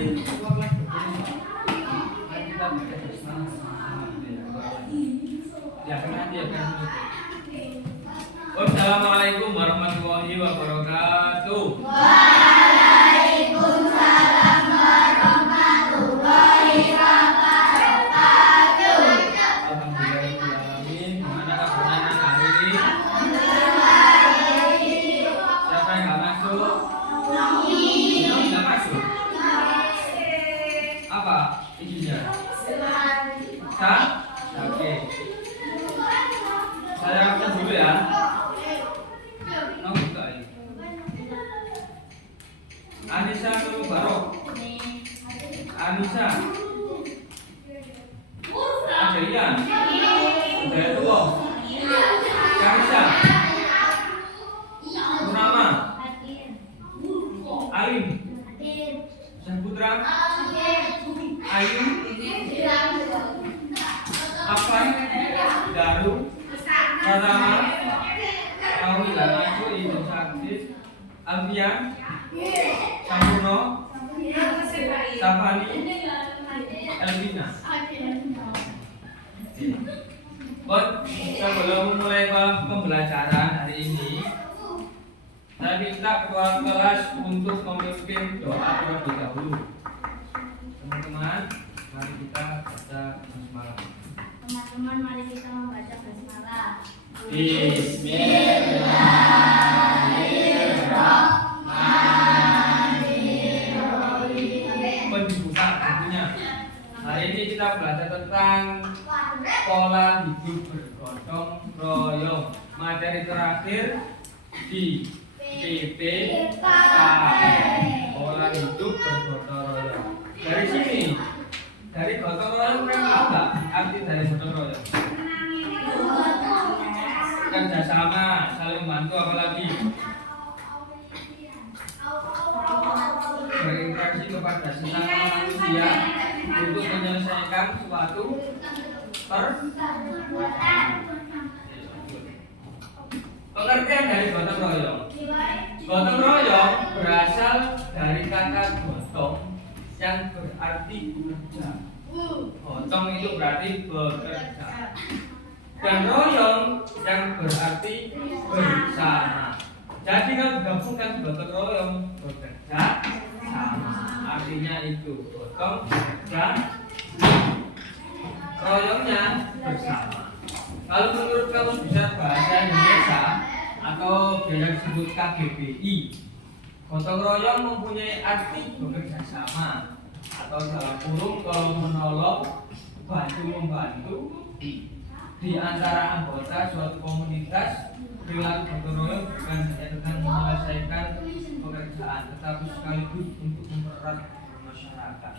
nanti keluar lagi. Mari kita baca bersama. Ya kan nanti ya kan. Wassalamualaikum warahmatullahi wabarakatuh. Waalaikumsalam warahmatullahi wabarakatuh. Alhamdulillahirobbilalamin. Gimana kabarnya hari ini? Siapa yang nggak masuk? Yang nggak masuk? Apa isinya? Oke. Saya akan dulu ya. Anissa Nurul Barok. Anissa. Ada Ian. Ada Tuwo. Kanisa. Purnama. Alim. Saputra. Ayu. Afan. Daru. Pratama. Kawi Lanasu Ibu Saksis. Alfian. Sampurno. Safani. Elvina. Sebelum mulai pembelajaran hari ini, saya minta ketua kelas untuk memimpin doa terlebih dahulu. Teman-teman, mari kita baca basmalah. Teman-teman, mari kita membaca basmalah. Bismillahirrahmanirrahim. Dibuka bukunya. Hari ini kita belajar tentang pola hidup bergotong royong. Materi terakhir di PPK. Pola hidup bergotong royong. Dari sini, dari gotong royong kan apa? Arti dari gotong royong? Kerjasama, saling membantu, apalagi berinteraksi kepada sesama manusia untuk menyelesaikan suatu pengertian dari gotong royong. Gotong royong berasal dari kata gotong yang berarti bekerja. Gotong itu berarti bekerja. Dan royong yang berarti bersama. Jadi kalau digabungkan gotong royong bekerja sama, artinya itu gotong kerja, royongnya bersama. Kalau menurut Kamus Besar Bahasa Indonesia atau biasa disebut KBBI, gotong royong mempunyai arti bekerja sama atau dalam kurung kalau menolong, bantu membantu di antara anggota suatu komunitas. Perilaku gotong royong bukan hanya tentang menyelesaikan pekerjaan, tetapi sekaligus untuk mempererat masyarakat.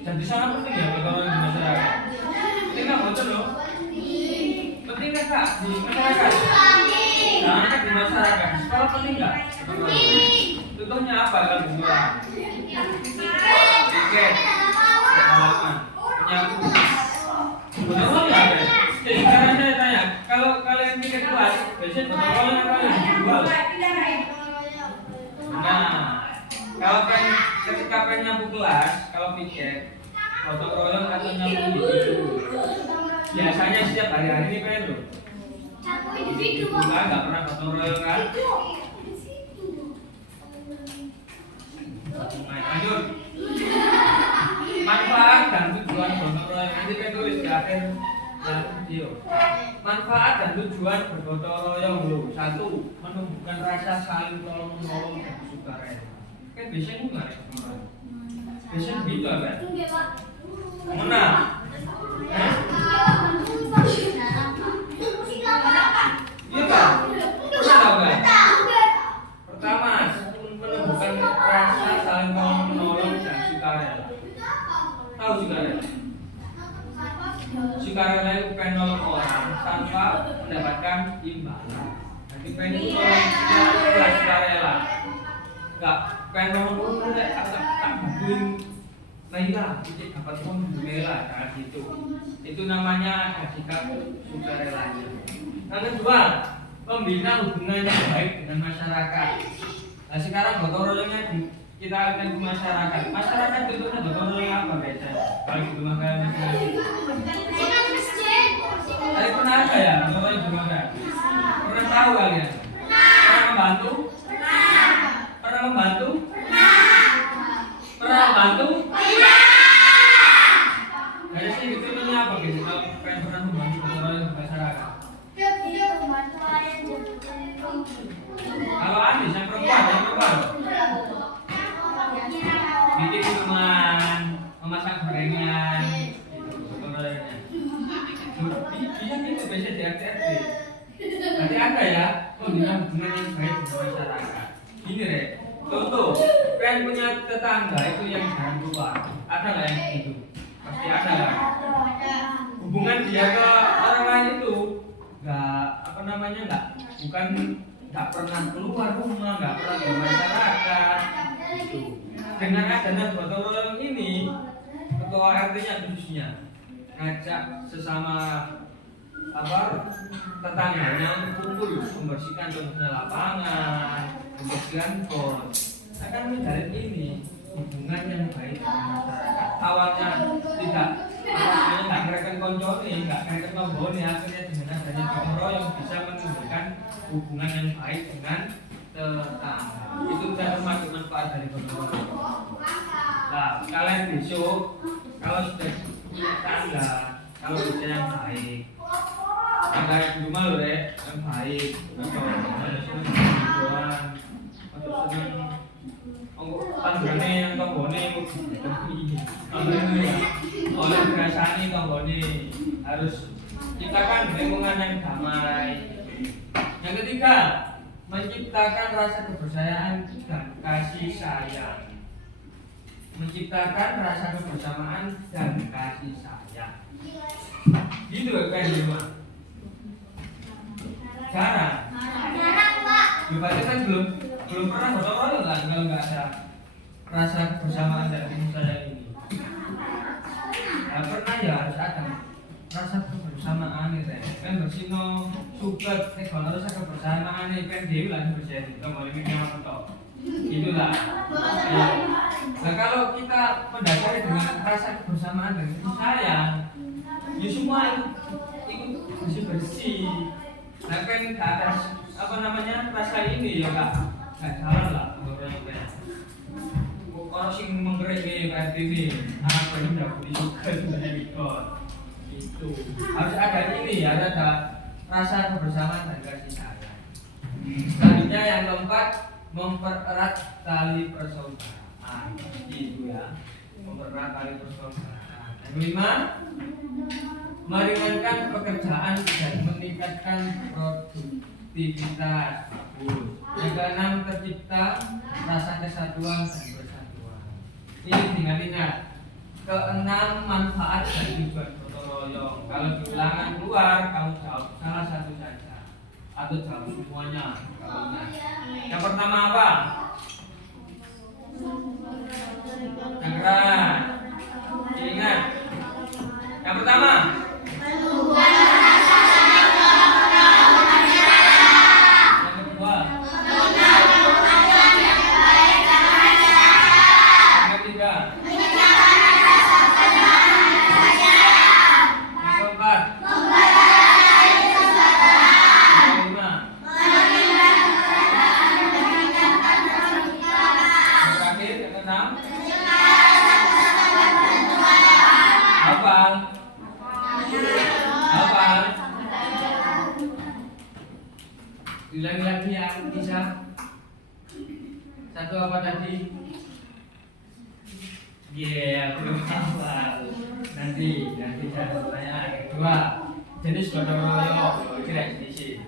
Jadi sangat penting ya gotong royong di masyarakat. Penting nggak gotong loh? Penting nggak kak di masyarakat? Nah, di masyarakat. Di sekolah penting nggak? Contohnya apa kalau di sekolah? Tiket, pengalaman, penyapu. Gotong royong ada. Sekarang saya tanya, kalau kalian tiket kelas, biasanya gotong royong apa yang dijual? Nah, kalau kan ketika pengen nyapu kelas, kalau piket, gotong royong atau nyapu individu. Biasanya setiap hari-hari ini pengen loh. Bukan, nggak pernah gotong royong kan? Lanjut. Manfaat dan tujuan gotong royong nanti kan tulis di akhir video. Manfaat dan tujuan bergotong royong loh. 1. Menumbuhkan rasa saling tolong menolong dan sukarela. Kan biasanya enggak ya gotong royong. Biasanya gitu kan? Mana? Iya kan? Tahu kan? Pertama, menumbuhkan rasa saling tolong menolong dan sukarela. Tahu sukarela? Sukarela itu pengen nolong orang tanpa mendapatkan imbalan. Jadi pengen itu nolong sukarela. Enggak pengen nolong orang agak tak bantuin Naila, kita dapat pun Naila kayak gitu. Itu namanya ada sikap sukarelanya. Yang kedua, pembina hubungan yang baik dengan masyarakat. Nah sekarang gotong royongnya kita akan ke masyarakat. Masyarakat bentuknya gotong royong apa biasanya? Kalau di rumah kalian masih tapi pernah ada ya gotong royong di rumah kalian? Pernah tahu kalian? Pernah membantu? Pernah membantu? Pernah membantu? Jadi sih itu namanya apa gitu? Kalau kalian pernah membantu gotong royong di masyarakat? Kalau Andi yang perempuan bikin minuman, memasak gorengan, gitu, gotong royongnya. Bisa gitu biasa di RT. Berarti ada ya hubungan yang baik di masyarakat. Gini deh, contoh, kalian punya tetangga itu yang jarang keluar, ada nggak yang gitu? Pasti ada kan? Hubungan dia ke orang lain itu nggak apa namanya nggak pernah keluar rumah, nggak pernah ke masyarakat. Gitu. Dengan adanya gotong royong ini, ketua RT-nya khususnya ngajak sesama tetangganya untuk kumpul membersihkan contohnya lapangan, membersihkan pos. Akan menjalin ini hubungan yang baik dengan masyarakat. Awalnya tidak nggak kereken koncone, nggak kereken tombone, akhirnya dengan adanya gotong royong bisa menimbulkan hubungan yang baik dengan tetangga. Itu sudah termasuk manfaat dari gotong royong. Nah, kalian besok kalau sudah punya tetangga, kalau bisa yang baik, tangga di rumah loh deh, yang baik, tanggane yang tombone oleh biasanya tombone harus ciptakan lingkungan yang damai. Yang ketiga, menciptakan rasa kepercayaan dan kasih sayang. Menciptakan rasa kebersamaan dan kasih sayang. Gitu kan rumah. Jarang. Berarti kan belum pernah gotong royong kan kalau nggak ada rasa kebersamaan dan kasih sayang ini. Nah, pernah ya harus ada rasa kebersamaan itu. Kan bersino suket kalau rasa kebersamaan ini kan dewi lah bersih. Kita boleh mikir apa? Itulah. Ya. Nah kalau kita mendasari dengan rasa kebersamaan dan kasih sayang, ya semua ikut bersih. Nah kan nggak ada apa namanya rasa ini ya nggak jalan lah orang-orang. Orang sing menggerak ini kayak ini, anak bayi udah beli juga sebenarnya itu harus ada ini ya, ada rasa kebersamaan dan kasih sayang. Selanjutnya yang keempat, mempererat tali persaudaraan. Itu ya, mempererat tali persaudaraan. Yang kelima, meringankan pekerjaan dan meningkatkan produktivitas. Yang keenam, tercipta rasa kesatuan dan persatuan. Ini dengan ingat, keenam manfaat dan tujuan gotong royong. Kalau diulangan keluar, kamu jawab salah satu saja atau jawab semuanya. Yang pertama apa? Yang keras. Ingat. Yang pertama. Lagi yang bisa satu apa tadi? Belum hafal. Nanti saya tanya kedua. Jenis gotong royong kira di sini.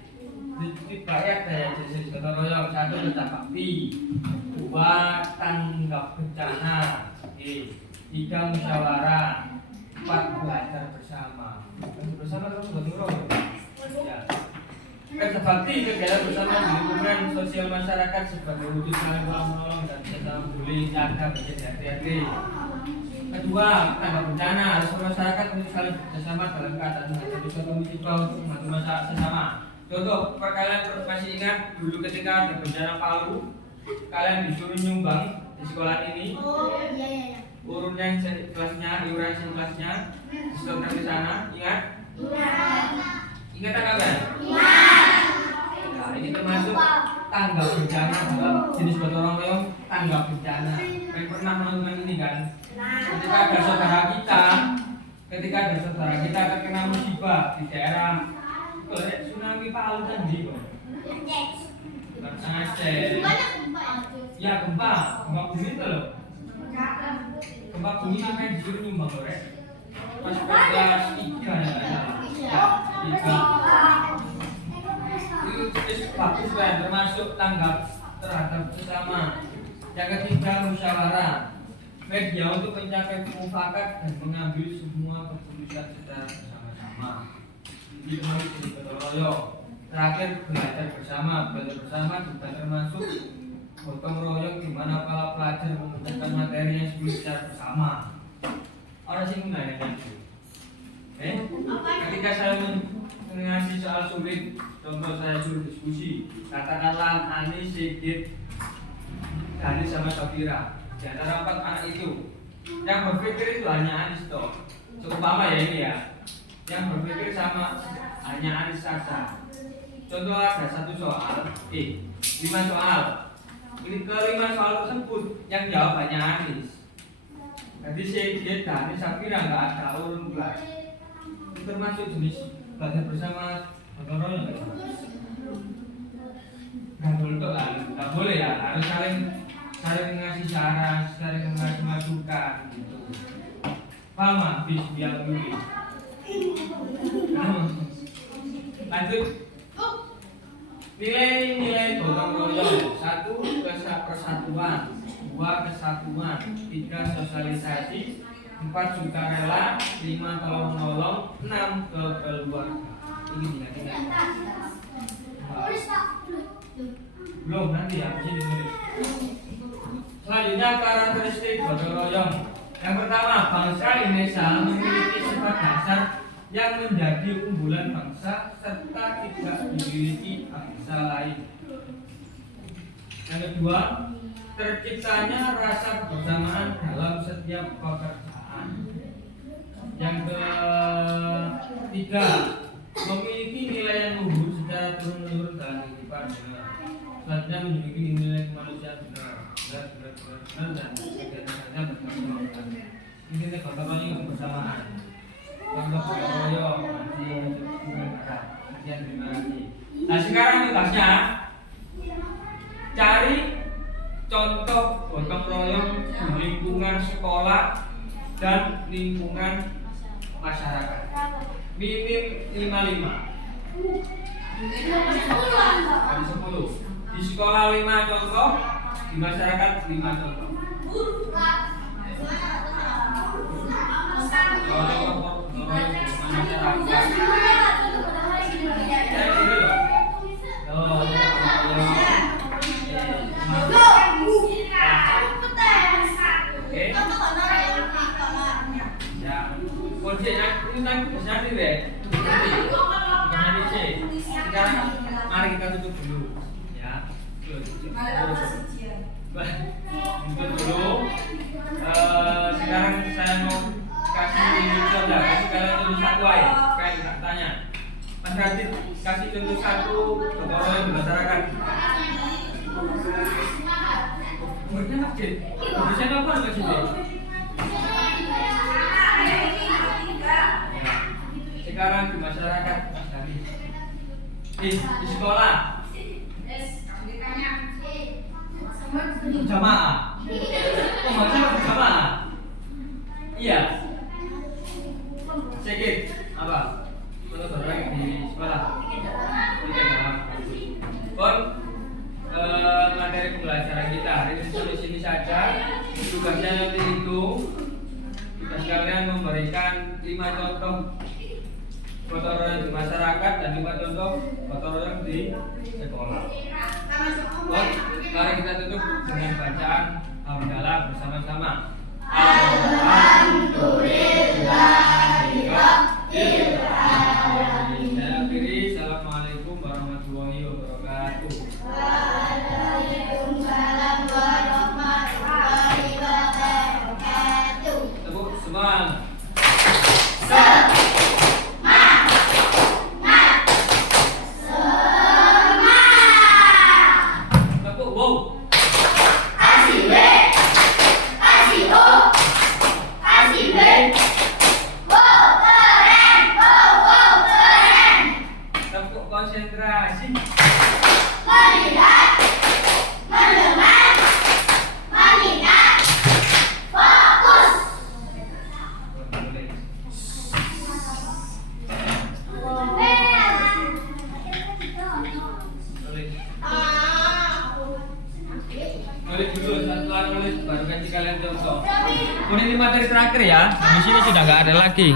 Banyak saya jenis gotong royong. Satu kerja bakti, dua tanggap bencana, tiga musyawarah, empat belajar bersama. Bersama terus gotong royong. Ya. Kerja bakti kegiatan bersama di lingkungan sosial masyarakat sebagai wujud saling menolong dan serta peduli jaga bagi RT. Kedua, tanggap bencana harus masyarakat untuk saling bekerjasama dalam keadaan menghadapi suatu musibah untuk membantu masyarakat sesama. Contoh, kalian masih ingat dulu ketika ada bencana Palu, kalian disuruh nyumbang di sekolah ini. Urun yang kelasnya, iuran yang kelasnya, disebutkan di sana. Ingat? Ingat tak kawan? Nah, ini termasuk tanggap bencana dalam jenis gotong royong tanggap bencana. Kalian pernah melakukan ini kan? Ketika ada saudara kita terkena musibah di daerah tsunami Palu tadi kok. Aceh. Ya gempa bumi itu loh. Gempa bumi sampai di sini nyumbang loh, Rek. Pas kelas 3 ya. 3. Itu bagus kan, termasuk tanggap terhadap sesama. Yang ketiga, musyawarah. Media untuk mencapai mufakat dan mengambil semua keputusan secara bersama-sama. Ini termasuk jadi gotong royong. Terakhir, belajar bersama juga termasuk gotong royong di mana para pelajar menggunakan materi yang sulit secara bersama. Orang sih menanyakan itu. Ketika saya mengasih soal sulit, contoh saya suruh diskusi, katakanlah Ani, Sigit, Dani sama Safira. Di antara 4 anak itu, yang berpikir itu hanya Anis toh. Seumpama ya ini ya, yang berpikir sama hanya Anis saja. Contoh ada 1 soal, 5 soal. Ini ke-5 soal tersebut yang jawab hanya Anis. Jadi Sigit, Dani, Safira nggak ada urun kelas. Itu termasuk jenis belajar bersama gotong royong. Nggak boleh ya, harus saling ngasih saran, saling ngasih masukan gitu. Paham habis biar dulu. Lanjut. Nilai gotong royong. 1 persatuan, 2 kesatuan, 3 sosialisasi, 4 sukarela, 5 tolong menolong, 6 kekeluargaan. Ini ingat. Belum nanti ya, sini dulu. Selanjutnya karakteristik gotong royong. Yang pertama, bangsa Indonesia memiliki sifat dasar yang menjadi unggulan bangsa serta tidak dimiliki bangsa lain. Yang kedua, terciptanya rasa kebersamaan dalam setiap pekerjaan. Yang ketiga, memiliki nilai yang luhur secara turun-menurun dalam kehidupan. Selanjutnya memiliki nilai kemanusiaan benar dan kegiatannya berkelanjutan. Ini gotong royong kebersamaan. Contoh gotong royong sekian terima kasih. Nah sekarang tugasnya cari contoh gotong royong di lingkungan sekolah dan lingkungan masyarakat. Minim 55. Ada 10. Di sekolah 5 contoh, di masyarakat 5 contoh. Sekarang mari kita tutup dulu ya. Tutup dulu. Sekarang saya mau kasih contoh, kasih kalian contoh 1 aja. Kayak tanya, Mas Radit kasih contoh 1 gotong royong masyarakat. Muridnya masjid. Muridnya apa masjid? Sekarang di masyarakat Mas Radit. Di sekolah. Jamaah. Oh, maksudnya berjamaah. Iya. Sedikit apa? Kalau saudara di sekolah. Kon materi pembelajaran kita hari ini sampai sini saja. Tugasnya nanti itu tugas kalian memberikan 5 contoh gotong royong di masyarakat dan 5 contoh gotong royong di sekolah. Mari kita tutup dengan bacaan hamdalah bersama-sama. Assalamualaikum warahmatullahi wabarakatuh. Waalaikumsalam warahmatullahi wabarakatuh. kasih kalian contoh. Ini materi terakhir ya. Di sini sudah nggak ada lagi.